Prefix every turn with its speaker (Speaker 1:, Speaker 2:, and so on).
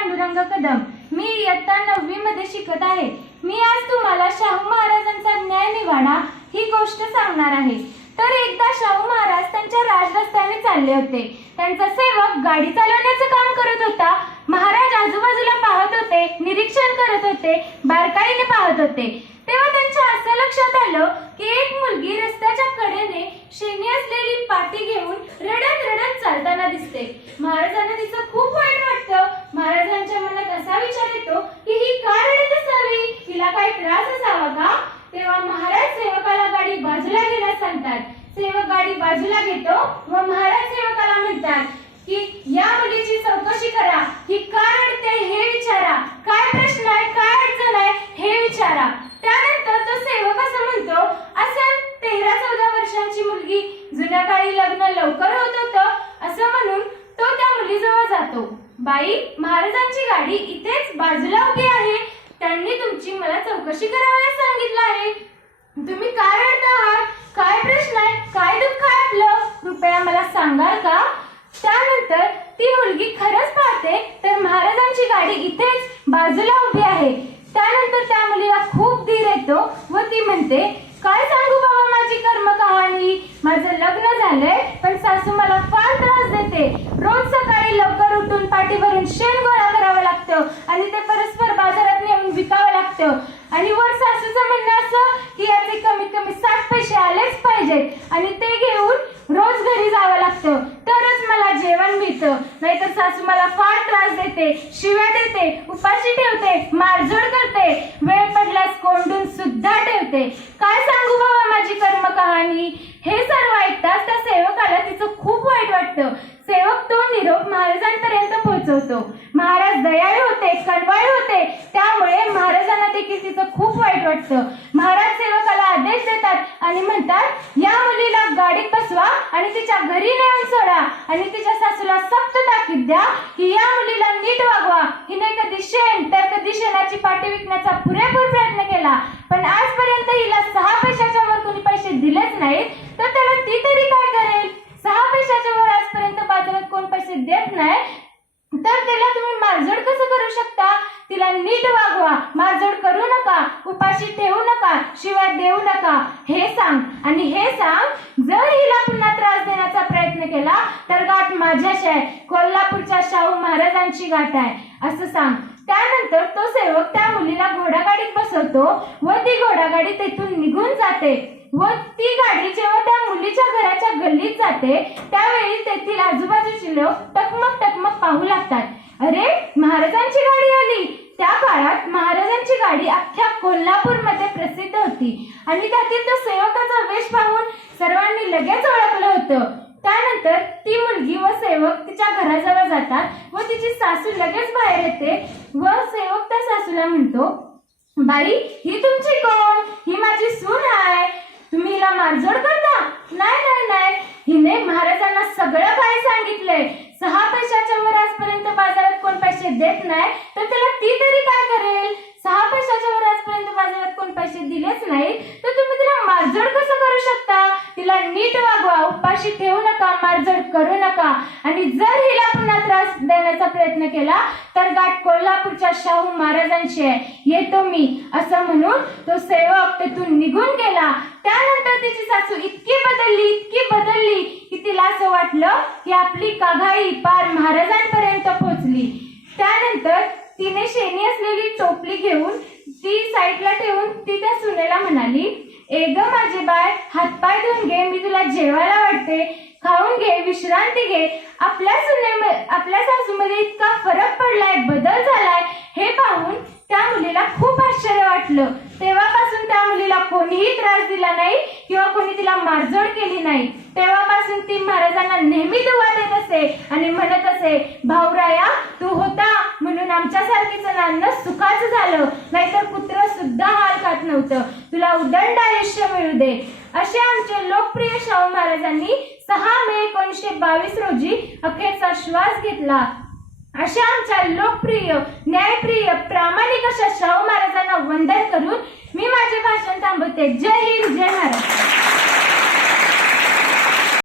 Speaker 1: पांडुरंग कदम. मी इयत्ता नववी मध्ये शिकत आहे. मी आज तुम्हाला शाहू महाराजांचा न्याय निवाडा ही गोष्ट सांगणार आहे. तर एकदा शाहू महाराज त्यांच्या राजरस्त्याने चालले होते. त्यांचा सेवक गाडी चालवण्याचं काम करत होता. महाराज आजूबाजूला पाहत होते निरीक्षण करत होते बारकाईने पाहत होते. तेव्हा त्यांच्या असं लक्षात आलं की एक मुलगी रस्त्याच्या कडेने शेणी असलेली पाती घेऊन रडत रडत चालताना दिसते. महाराजांना तिचं खूप वाईट वाटतं महाराजांच्या मनात असा विचार येतो की ही का रडत असावी हिला काही त्रास असावा का तेव्हा महाराज सेवकाला गाडी बाजूला घेण्यास सांगतात सेवक गाडी बाजूला घेतो. व महाराज सेवकाला म्हणतात की या मुलीची चौकशी करा. ही काय अडते हे विचारा. काय प्रश्न आहे काय अडचण आहे हे विचारा. त्यानंतर तो सेवक असं म्हणतो असं तेरा चौदा वर्षांची मुलगी जुन्या काळी लग्न लवकर होत होतं असं म्हणून तो त्या मुलीजवळ जातो. बाई महाराजांची गाडी इथेच बाजूला उभी आहे. त्यांनी तुमची मला चौकशी करावयास सांगितलं आहे. तुम्ही काय अडता आहात काय प्रश्न आहे काय दुःख आहे आपलं कृपया मला सांगाल का? त्यानंतर ती मुलगी खरंच पाहते तर महाराजांची गाडी इथेच बाजूला उभी आहे. त्यानंतर त्या मुलीला खूप धीर येतो व ती म्हणते काय सांगू बाबा माझी कर्म कहाणी माझं लग्न झालंय पण सासू मला फार त्रास देते. रोज सकाळी लवकर उठून पाठी भरून शेण गोळा करावं लागतं आणि ते परस्पर बाजारात नेऊन विकावं लागतं. आणि वर सासूचं म्हणणं असं की याचे कमीत कमी साठ पैसे आलेच पाहिजेत आणि ते घेऊन घरी जावं लागतं. तरच मला जेवण मिळतं. नाहीतर सासू मला फार त्रास देते शिव्या देते उपाशी ठेवते मारझोड करते. वेळ पडल्यास कोंडून सुद्धा ठेवते. काय सांगू बाबा माझी कर्म कहाणी हे सर्व ऐकताच त्या सेवकाला तिचं खूप वाईट वाटतं. सेवक तो निरोप महाराजांपर्यंत पोहोचवतो. महाराज दयाळू होते कणवाळू होते. त्यामुळे महाराजांना देखील तिचं खूप वाईट वाटतं. महाराज सेवकाला आदेश देतात आणि म्हणतात या मुलीला गाडीत तिच्या घरी नेऊन सोडा आणि तिच्या सासूला सक्त ताकीद द्या की या मुलीला नीट वागवा. हिने कधी शेण तर कधी शेणाची पाटी विकण्याचा पुरेपूर प्रयत्न केला. पण आजपर्यंत हिला सहा पैशाच्या वर कोणी पैसे दिलेच नाहीत तर त्याला ती तरी काय करेल? सहा पैशाच्या वर आजपर्यंत बाजारात कोण पैसे देत नाही तर तिला तुम्ही मारझड कसं करू शकता? तिला नीट वागवा. मारझड करू नका. उपाशी ठेवू नका. शिवाय देऊ नका. हे सांग. आणि हे सांग जर हिला पुन्हा त्रास देण्याचा प्रयत्न केला तर गाठ माझ्याशी आहे. कोल्हापूरच्या शाहू महाराजांची गाठ आहे. असं सांग. त्यानंतर तो सेवक त्या मुलीला घोडागाडीत बसवतो व ती घोडागाडी तेथून निघून जाते. व ती गाडी जेव्हा त्या मुलीच्या घराच्या गल्लीत जाते त्यावेळी तेथील आजूबाजूचे लोक टकमक टकमक पाहू लागतात. अरे महाराजांची गाडी आली. त्या काळात महाराजांची गाडी अख्ख्या कोल्हापूरमध्ये प्रसिद्ध होती. आणि त्यातील तो सेवकाचा वेश पाहून सर्वांनी लगेच ओळखलं होतं. त्यानंतर ती मुलगी व सेवक तिच्या घराजवळ जातात व तिची सासू लगेच बाहेर येते व सेवक त्या सासूला म्हणतो बाई ही तुमची कोण? ही माझी सून आहे. तुम्ही हिला मारझोड करता? नाही नाही नाही. हिने महाराजांना सगळं काय सांगितलंय. सहा पैशाच्या वर आजपर्यंत बाजारात कोण पैसे देत नाही तर त्याला ती तरी काय करेल सहा पैशाच्या वर आजपर्यंत बाजारात कोण पैसे दिलेच नाही तर तुम्ही तिला मारझोड कसं करू शकता तिला नीट वागवा उपाशी ठेवू नका मारझोड करू नका. आणि जर हिला पुन्हा त्रास देण्याचा प्रयत्न केला तर गाठ कोल्हापूरच्या शाहू महाराजांशी आहे. येतो मी. असं म्हणून तो सेवक तेथून निघून गेला. त्यानंतर तिची सासू इतकी बदलली इतकी बदलली की तिला असं वाटलं की आपली काघाई पार महाराजांपर्यंत पोहोचली. त्यानंतर तिने शेणी असलेली टोपली घेऊन ती साईडला ठेवून ती त्या सुनेला म्हणाली ए ग माझे बाय हातपाय धुवून घे मी तुला जेवायला वाटते खाऊन घे विश्रांती घे. आपल्या सुने आपल्या सासूमध्ये इतका फरक पडलाय बदल झालाय हे पाहून त्या मुलीला खूप आश्चर्य वाटलं. ते कोणीही त्रास दिला नाही किंवा कोणी तिला मारझोड केली नाही तेव्हापासून ती महाराजांना नेहमी दुवा देत असे आणि म्हणत असे भाऊराया तू होता म्हणून आमच्यासारखीचं नान सुखाचं झालं नाहीतर कुत्र सुद्धा हाल खात नव्हतं. तुला उदंड आयुष्य मिळू दे. असे आमचे लोकप्रिय शाहू महाराजांनी सहा मे एकोणीसशे बावीस रोजी अखेरचा श्वास घेतला. अशा आमच्या लोकप्रिय न्यायप्रिय प्रामाणिक अशा शाहू महाराजांना वंदन करून मी माझे भाषण थांबवते. जय हिंद जय महाराज